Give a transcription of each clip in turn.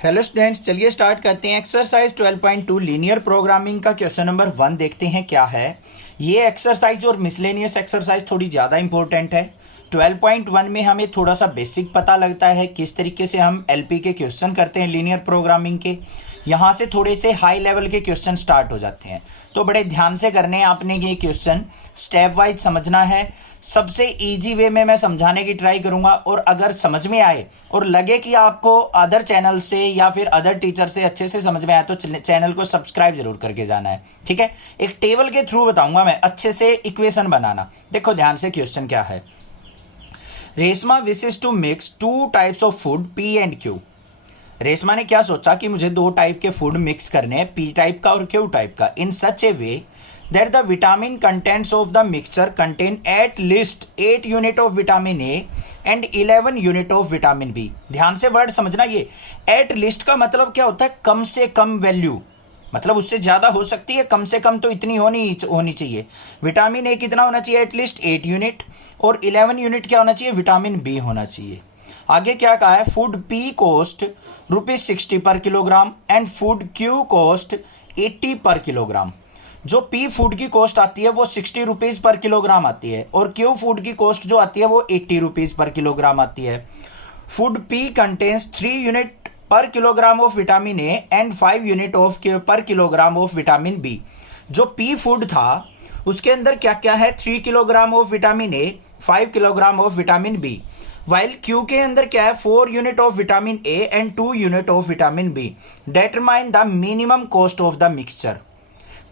Hello students, चलिए start करते हैं। एक्सरसाइज 12.2 लीनियर प्रोग्रामिंग का क्वेश्चन नंबर 1 देखते हैं क्या है। ये एक्सरसाइज और मिसलेनियस एक्सरसाइज थोड़ी ज़्यादा इंपॉर्टेंट है। 12.1 में हमें थोड़ा सा बेसिक पता लगता है किस तरीके से हम एलपी के क्वेश्चन करते हैं लीनियर प्रोग्रामिंग के। यहाँ से थोड़े से हाई लेवल के क्वेश्चन स्टार्ट हो जाते हैं, तो बड़े ध्यान से करने हैं आपने ये क्वेश्चन, स्टेप वाइज समझना है। सबसे इजी वे में मैं समझाने की ट्राई करूंगा, और अगर समझ में आए और लगे कि आपको अदर चैनल से या फिर अदर टीचर से अच्छे से समझ में आए तो चैनल को सब्सक्राइब जरूर करके जाना है, ठीक है। एक टेबल के थ्रू बताऊंगा मैं अच्छे से इक्वेशन बनाना। देखो ध्यान से, क्वेश्चन क्या है। Reshma wishes to mix 2 types of food P and Q. Reshma ने क्या सोचा कि मुझे 2 टाइप के फूड मिक्स करने हैं, पी टाइप का और क्यू टाइप का, इन सच ए वे that the vitamin contents of the mixture contain at least 8 unit of vitamin A and 11 unit of vitamin B। ध्यान से वर्ड समझना, ये at least का मतलब क्या होता है, कम से कम वैल्यू, मतलब उससे ज्यादा हो सकती है, कम से कम तो इतनी होनी चाहिए। विटामिन ए कितना होना चाहिए, एटलीस्ट 8 यूनिट, और 11 यूनिट क्या होना चाहिए, विटामिन बी होना चाहिए। आगे क्या कहा है, फूड पी कॉस्ट ₹60 पर kilogram and food Q cost 80 पर किलोग्राम। जो पी फूड की कॉस्ट आती है वो 60 रुपीज पर किलोग्राम आती है, और क्यू फूड की कॉस्ट जो आती है वो 80 रुपीज पर किलोग्राम आती है। Food P contains 3 unit per kilogram of vitamin A and 5 unit of per kilogram of vitamin B. जो पी फूड था उसके अंदर क्या क्या है, 3 kilogram of vitamin A, 5 kilogram of vitamin B. While Q के अंदर क्या है, 4 unit of vitamin A and 2 unit of vitamin B. Determine the minimum cost of the mixture.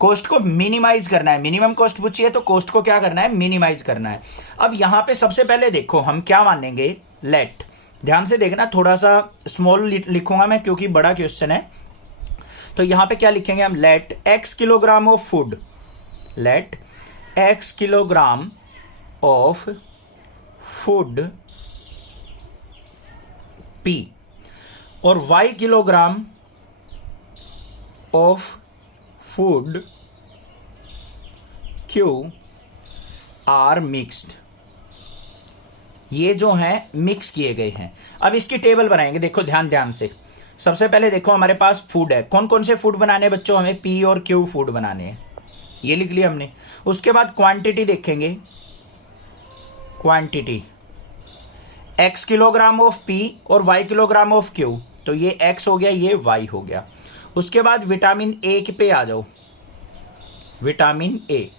Cost को मिनिमाइज करना है, मिनिमम कॉस्ट पूछी है तो कॉस्ट को क्या करना है, मिनिमाइज करना है। अब यहां पे सबसे पहले देखो हम क्या मानेंगे, लेट, ध्यान से देखना, थोड़ा सा स्मॉल लिखूंगा मैं क्योंकि बड़ा क्वेश्चन है। तो यहां पे क्या लिखेंगे हम, let x kilogram of food, let x kilogram of food P और y kilogram of food Q are mixed. ये जो हैं मिक्स किए गए हैं। अब इसकी टेबल बनाएंगे, देखो ध्यान से। सबसे पहले देखो हमारे पास फूड है, कौन कौन से फूड बनाने हैं बच्चों, हमें P और Q फूड बनाने हैं, ये लिख लिया हमने। उसके बाद क्वांटिटी देखेंगे, quantity x kilogram of P और y किलोग्राम ऑफ Q, तो ये x हो गया, ये y हो गया। उसके बाद विटामिन ए पे आ जाओ, विटामिन ए।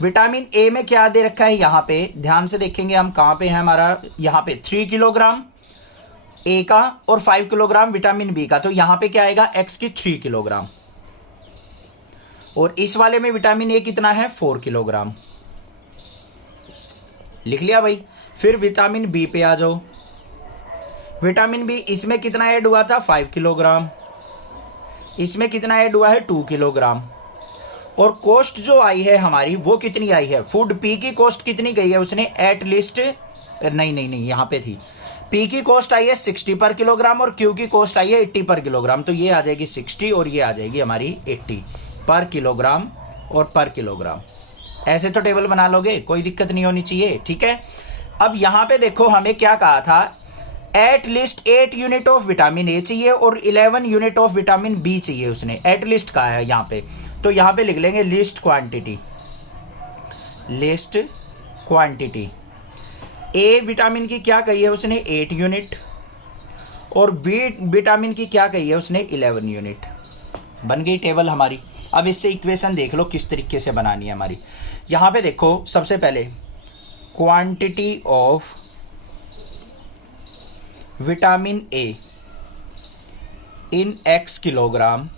विटामिन ए में क्या दे रखा है, यहां पे ध्यान से देखेंगे हम, कहां पे है हमारा, यहां पे 3 किलोग्राम ए का और 5 किलोग्राम विटामिन बी का, तो यहां पे क्या आएगा, एक्स की 3 किलोग्राम। और इस वाले में विटामिन ए कितना है, 4 किलोग्राम, लिख लिया भाई। फिर विटामिन बी पे आ जाओ, विटामिन बी इसमें कितना ऐड हुआ था, 5 किलोग्राम, इसमें कितना ऐड हुआ है, 2 किलोग्राम। और कॉस्ट जो आई है हमारी वो कितनी आई है, फूड पी की कॉस्ट कितनी गई है, उसने एट लीस्ट नहीं यहां पे थी, पी की कॉस्ट आई है 60 पर किलोग्राम और क्यू की कॉस्ट आई है 80 पर किलोग्राम, तो ये आ जाएगी 60 और ये आ जाएगी हमारी 80 पर किलोग्राम और पर किलोग्राम। ऐसे तो टेबल बना लोगे, कोई दिक्कत नहीं होनी चाहिए, ठीक है। अब यहां पे देखो हमें क्या कहा था, at least 8 unit of vitamin ए चाहिए और 11 यूनिट ऑफ विटामिन बी चाहिए, उसने एट लीस्ट कहा है यहाँ पे। तो यहां पे लिख लेंगे list quantity, list quantity. A vitamin की क्या कही है उसने, 8 यूनिट, और बी विटामिन की क्या कही है उसने, 11 यूनिट। बन गई टेबल हमारी। अब इससे इक्वेशन देख लो किस तरीके से बनानी है हमारी। यहां पे देखो सबसे पहले quantity of vitamin A in x kilogram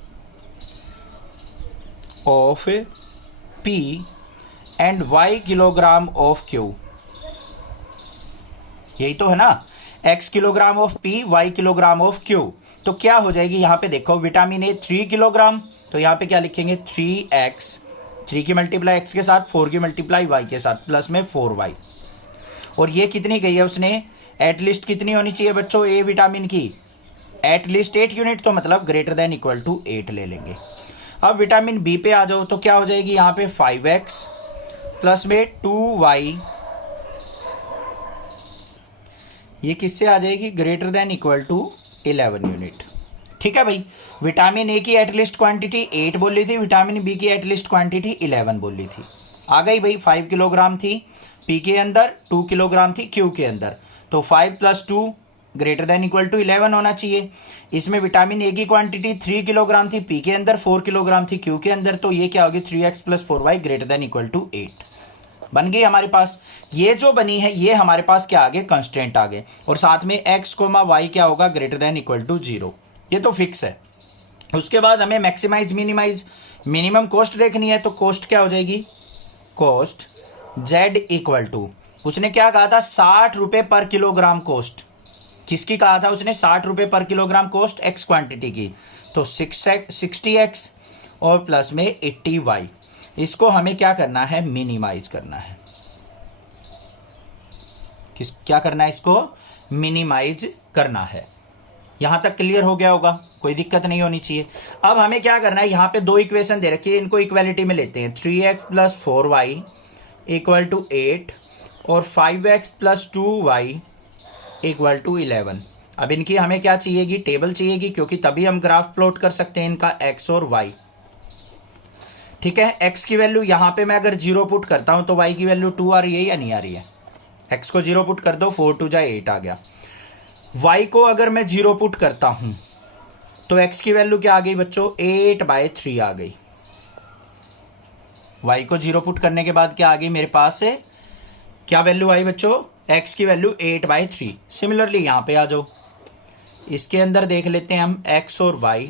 of P and y kilogram of Q, यही तो है ना, x kilogram of P, y kilogram of Q। तो क्या हो जाएगी, यहां पे देखो विटामिन ए 3 किलोग्राम, तो यहां पे क्या लिखेंगे, 3x, 3 की मल्टीप्लाई x के साथ, 4 की मल्टीप्लाई y के साथ, प्लस में 4y। और ये कितनी गई है उसने, एटलीस्ट कितनी होनी चाहिए बच्चों, ए विटामिन की एटलीस्ट 8 यूनिट, तो मतलब ग्रेटर देन इक्वल टू 8 ले लेंगे। अब विटामिन बी पे आ जाओ, तो क्या हो जाएगी यहाँ पे 5x प्लस में 2y, ये किससे आ जाएगी, greater than equal to 11 unit. ठीक है भाई। विटामिन ए की एटलिस्ट क्वांटिटी 8 बोली थी, विटामिन बी की एटलिस्ट क्वांटिटी 11 बोली थी। आ गई भाई। 5 किलोग्राम थी पी के अंदर, 2 किलोग्राम थी क्यू के अंदर, तो 5 + 2 ग्रेटर देन इक्वल टू 11 होना चाहिए। इसमें विटामिन ए की क्वांटिटी 3 किलोग्राम थी पी के अंदर, 4 किलोग्राम थी क्यू के अंदर, तो ये क्या होगी 3x + 4y greater than equal to 8 बन गई हमारे पास। ये जो बनी है ये हमारे पास क्या आ गए, कंस्टेंट आ गए, और साथ में x, y क्या होगा ग्रेटर देन इक्वल टू 0, ये तो फिक्स है। उसके बाद हमें मैक्सिमाइज मिनिमाइज मिनिमम कॉस्ट देखनी है, तो कॉस्ट क्या हो जाएगी, कॉस्ट z इक्वल टू, उसने क्या कहा था 60 रुपए पर किलोग्राम कॉस्ट, किसकी कहा था उसने 60 रुपए पर किलोग्राम कॉस्ट x क्वांटिटी की, तो 60x और प्लस में 80y। इसको हमें क्या करना है, मिनिमाइज करना है। क्या करना है, इसको मिनिमाइज करना है। यहां तक क्लियर हो गया होगा, कोई दिक्कत नहीं होनी चाहिए। अब हमें क्या करना है, यहां पे दो इक्वेशन दे रखी है, इनको इक्वालिटी में लेते हैं। 3x + 4y इक्वल टू 8 और 5x + 2y इक्वल टू 11। अब इनकी हमें क्या चाहिएगी, टेबल चाहिएगी, क्योंकि तभी हम ग्राफ प्लॉट कर सकते हैं इनका x और y। ठीक है, x की वैल्यू यहां पे मैं अगर 0 पुट करता हूं तो y की वैल्यू 2 आ रही है या नहीं आ रही है, x को 0 पुट कर दो, 4 2 = 8 आ गया। y को अगर मैं 0 पुट करता हूं तो x की वैल्यू क्या आ गई बच्चों, 8/3 आ गई। y को 0 पुट करने के बाद क्या आ गई मेरे पास से, क्या वैल्यू आई बच्चों, x की वैल्यू 8/3। सिमिलरली यहां पे आ जाओ, इसके अंदर देख लेते हैं हम x और y।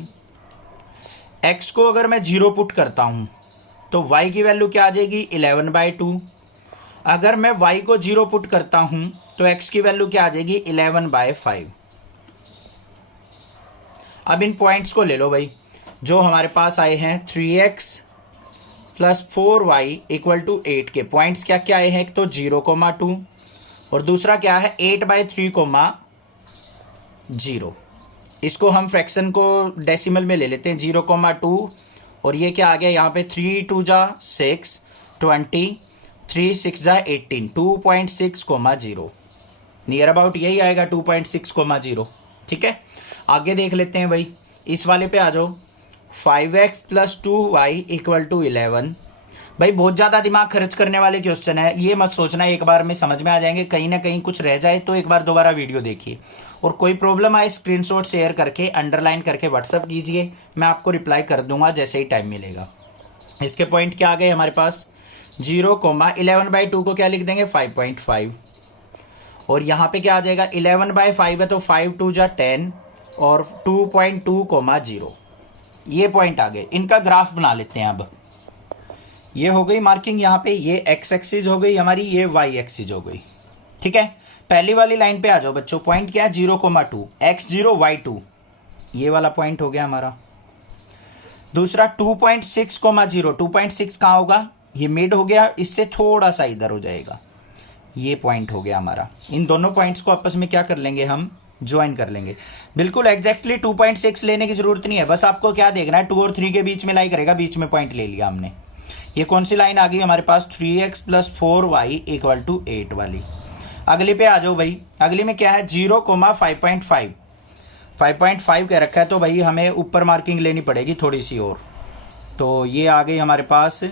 x को अगर मैं 0 पुट करता हूं तो y की वैल्यू क्या आ जाएगी, 11/2। अगर मैं y को 0 पुट करता हूं तो x की वैल्यू क्या आ जाएगी, 11/5। अब इन पॉइंट्स को ले लो भाई, जो हमारे पास आए हैं 3x + 4y इक्वल टू 8 के पॉइंट्स क्या क्या आए हैं, एक तो 0,2 और दूसरा क्या है 8/3, 0। इसको हम फ्रैक्शन को डेसिमल में ले लेते हैं, 0,2 और ये क्या आ गया यहाँ पे 3 2 = 6, 20, 3 6 = 18, 2.6, 0 नियर अबाउट यही आएगा 2.6, 0। ठीक है, आगे देख लेते हैं भाई, इस वाले पे आ जाओ। 5x + 2y equal to 11। भाई बहुत ज्यादा दिमाग खर्च करने वाले क्वेश्चन है, ये मत सोचना एक बार में समझ में आ जाएंगे, कहीं ना कहीं कुछ रह जाए तो एक बार दोबारा वीडियो देखिए, और कोई प्रॉब्लम आए स्क्रीनशॉट शेयर करके अंडरलाइन करके व्हाट्सअप कीजिए, मैं आपको रिप्लाई कर दूंगा जैसे ही टाइम मिलेगा। इसके पॉइंट क्या आ गए हमारे पास, 0, 11/2 को क्या लिख देंगे 5.5, और यहाँ पे क्या आ जाएगा 11/5 है तो 5 2 = 10 और 2.2, 0। ये पॉइंट आ गए, इनका ग्राफ बना लेते हैं। अब ये हो गई मार्किंग, यहाँ पे ये x एक्सिस हो गई हमारी, ये y एक्सिस हो गई। ठीक है, पहली वाली लाइन पे आ जाओ बच्चों, पॉइंट क्या है 0,2, x0 y2, ये वाला पॉइंट हो गया हमारा। दूसरा 2.6, 2.6 कहाँ होगा, ये मिड हो गया, इससे थोड़ा सा इधर हो जाएगा, ये पॉइंट हो गया हमारा। इन दोनों पॉइंट्स को आपस में क्या कर लेंगे, हम ज्वाइन कर लेंगे। बिल्कुल एग्जैक्टली 2.6 लेने की जरूरत नहीं है, बस आपको क्या देखना है 2 और 3 के बीच में लाई करेगा, बीच में पॉइंट ले लिया हमने। ये कौन सी लाइन आ गई हमारे पास, 3x + 4y इक्वल टू 8 वाली। अगली पे आ जाओ भाई, अगली में क्या है 0,5.5, 5.5 कह रखा है, तो भाई हमें ऊपर मार्किंग लेनी पड़ेगी थोड़ी सी और। तो ये आ गई हमारे पास,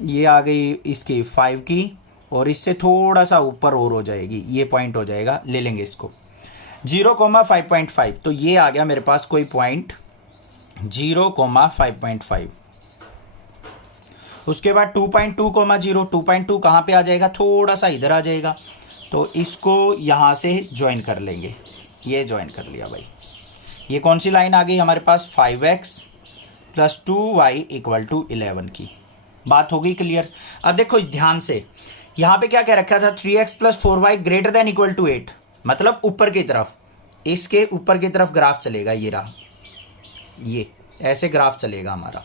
ये आ गई इसकी 5 की, और इससे थोड़ा सा ऊपर और हो जाएगी, ये पॉइंट हो जाएगा, ले लेंगे इसको 0,5.5। तो ये आ गया मेरे पास कोई पॉइंट 0,5.5। उसके बाद 2.2, 2.2 कहाँ पे आ जाएगा, थोड़ा सा इधर आ जाएगा, तो इसको यहाँ से ज्वाइन कर लेंगे, ये ज्वाइन कर लिया भाई। ये कौन सी लाइन आ गई हमारे पास, 5x + 2y इक्वल टू 11 की। बात हो गई क्लियर। अब देखो ध्यान से, यहाँ पे क्या कह रखा था, 3x + 4y greater than equal to 8, मतलब ऊपर की तरफ, इसके ऊपर की तरफ ग्राफ चलेगा, ये रहा, ये ऐसे ग्राफ चलेगा हमारा।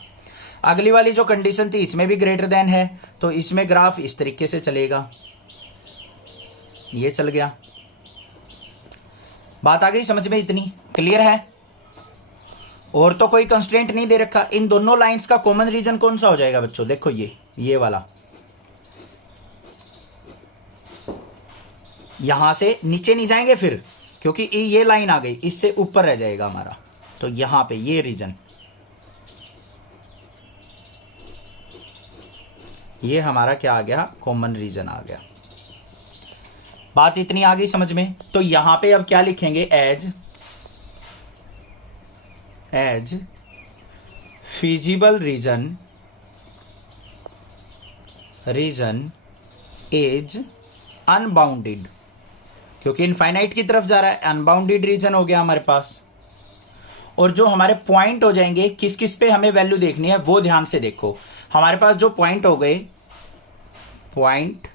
अगली वाली जो कंडीशन थी इसमें भी ग्रेटर देन है, तो इसमें ग्राफ इस तरीके से चलेगा, ये चल गया। बात आ गई समझ में, इतनी क्लियर है। और तो कोई कंस्ट्रेंट नहीं दे रखा। इन दोनों लाइंस का कॉमन रीजन कौन सा हो जाएगा बच्चों, देखो ये वाला, यहां से नीचे नहीं जाएंगे, फिर क्योंकि ये लाइन आ गई, इससे ऊपर रह जाएगा हमारा। तो यहां पे ये रीजन, ये हमारा क्या आ गया, कॉमन रीजन आ गया। बात इतनी आ गई समझ में। तो यहां पे अब क्या लिखेंगे, as feasible region is unbounded, क्योंकि इनफाइनाइट की तरफ जा रहा है, अनबाउंडेड रीजन हो गया हमारे पास। और जो हमारे पॉइंट हो जाएंगे, किस किस पे हमें वैल्यू देखनी है वो ध्यान से देखो। हमारे पास जो पॉइंट हो गए, पॉइंट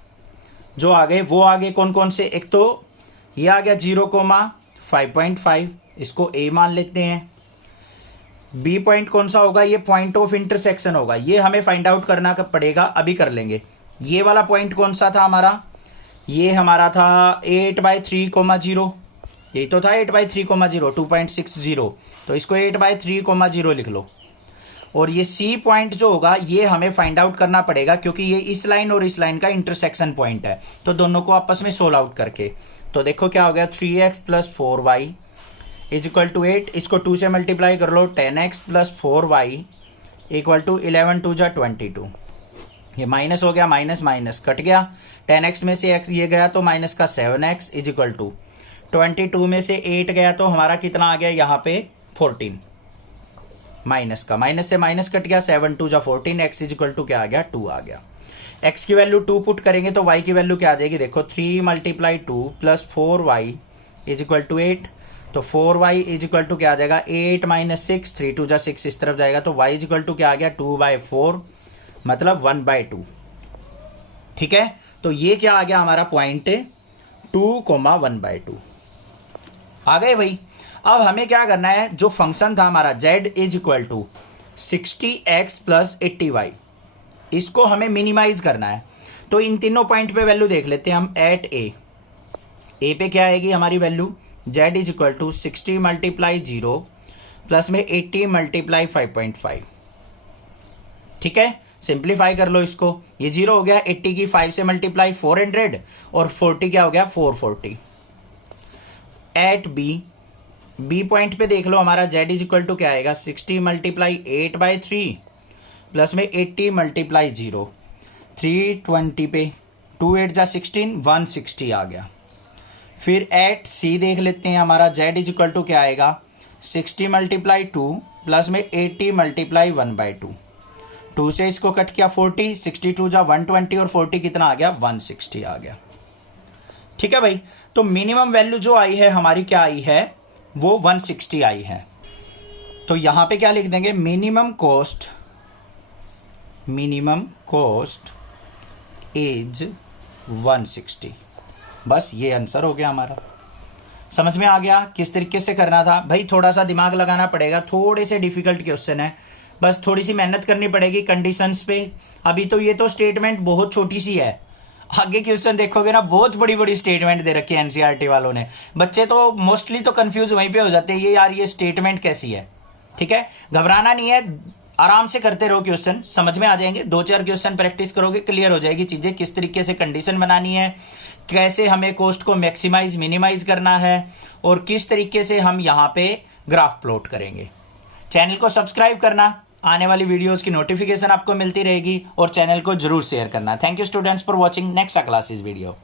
जो आ गए वो आ गए कौन कौन से, एक तो ये आ गया 0,5.5, इसको ए मान लेते हैं। बी पॉइंट कौन सा होगा, ये पॉइंट ऑफ इंटरसेक्शन होगा, ये हमें फाइंड आउट करना पड़ेगा, अभी कर लेंगे। ये वाला पॉइंट कौन सा था हमारा, ये हमारा था 8/3,0, यही तो था 8/3,0, 2.60, तो इसको 8/3,0 लिख लो। और ये सी पॉइंट जो होगा ये हमें फाइंड आउट करना पड़ेगा, क्योंकि ये इस लाइन और इस लाइन का इंटरसेक्शन पॉइंट है। तो दोनों को आपस में सोल्व आउट करके, तो देखो क्या हो गया, 3x + 4y = 8, इसको 2 से मल्टीप्लाई कर लो, 10x + 4y = 11 2 जा 22। ये माइनस हो गया, माइनस माइनस कट गया, 10x में से x ये गया तो माइनस का 7x = 22 में से 8 गया तो हमारा कितना आ गया यहाँ पे 14, माइनस का माइनस से माइनस कट गया, 7 2 जा 14, x = क्या आ गया 2 आ गया। x की वैल्यू 2 पुट करेंगे तो y की वैल्यू क्या आ जाएगी, देखो 3 × 2 + 4y = 8, तो 4y = क्या आ जाएगा 8 - 6, 3 2 जा 6 इस तरफ जाएगा, तो y = क्या आ गया 2/4, मतलब 1/2। ठीक है, तो ये क्या आ गया हमारा पॉइंट 2, 1/2 आ गए भाई। अब हमें क्या करना है, जो फंक्शन था हमारा z = 60x + 80y, इसको हमें मिनिमाइज करना है। तो इन तीनों पॉइंट पे वैल्यू देख लेते हैं हम। एट ए पे क्या आएगी हमारी वैल्यू, z = 60 × 0 प्लस में 80 × 5.5। ठीक है, सिंप्लीफाई कर लो इसको, ये 0 हो गया, 80 की 5 से मल्टीप्लाई 400 और 40 क्या हो गया 440। एट बी पॉइंट पे देख लो हमारा z = क्या आएगा 60 × 8/3 प्लस में 80 × 0, 320 पे 2 8 जा 16, 160 आ गया। फिर एट सी देख लेते हैं, हमारा z = क्या आएगा 60 × 2 प्लस में 80 × 1/2, 2 से इसको कट किया 40, 62 जा 120 और 40 कितना आ गया 160 आ गया। ठीक है भाई, तो मिनिमम वैल्यू जो आई है हमारी क्या आई है, वो 160 आई है। तो यहां पे क्या लिख देंगे, मिनिमम कॉस्ट इज 160। बस ये आंसर हो गया हमारा। समझ में आ गया किस तरीके से करना था भाई, थोड़ा सा दिमाग लगाना पड़ेगा, थोड़े से डिफिकल्ट क्वेश्चन है, बस थोड़ी सी मेहनत करनी पड़ेगी कंडीशंस पे। अभी तो ये तो स्टेटमेंट बहुत छोटी सी है, आगे क्वेश्चन देखोगे ना बहुत बड़ी बड़ी स्टेटमेंट दे रखी है एनसीईआरटी वालों ने। बच्चे तो मोस्टली तो कंफ्यूज वहीं पे हो जाते हैं, ये यार ये स्टेटमेंट कैसी है। ठीक है, घबराना नहीं है, आराम से करते रहो, क्वेश्चन समझ में आ जाएंगे। 2-4 क्वेश्चन प्रैक्टिस करोगे क्लियर हो जाएगी चीजें, किस तरीके से कंडीशन बनानी है, कैसे हमें कॉस्ट को मैक्सिमाइज मिनिमाइज करना है, और किस तरीके से हम यहाँ पे ग्राफ प्लॉट करेंगे। चैनल को सब्सक्राइब करना, आने वाली वीडियोस की नोटिफिकेशन आपको मिलती रहेगी, और चैनल को जरूर शेयर करना। Thank you students for watching next classes video.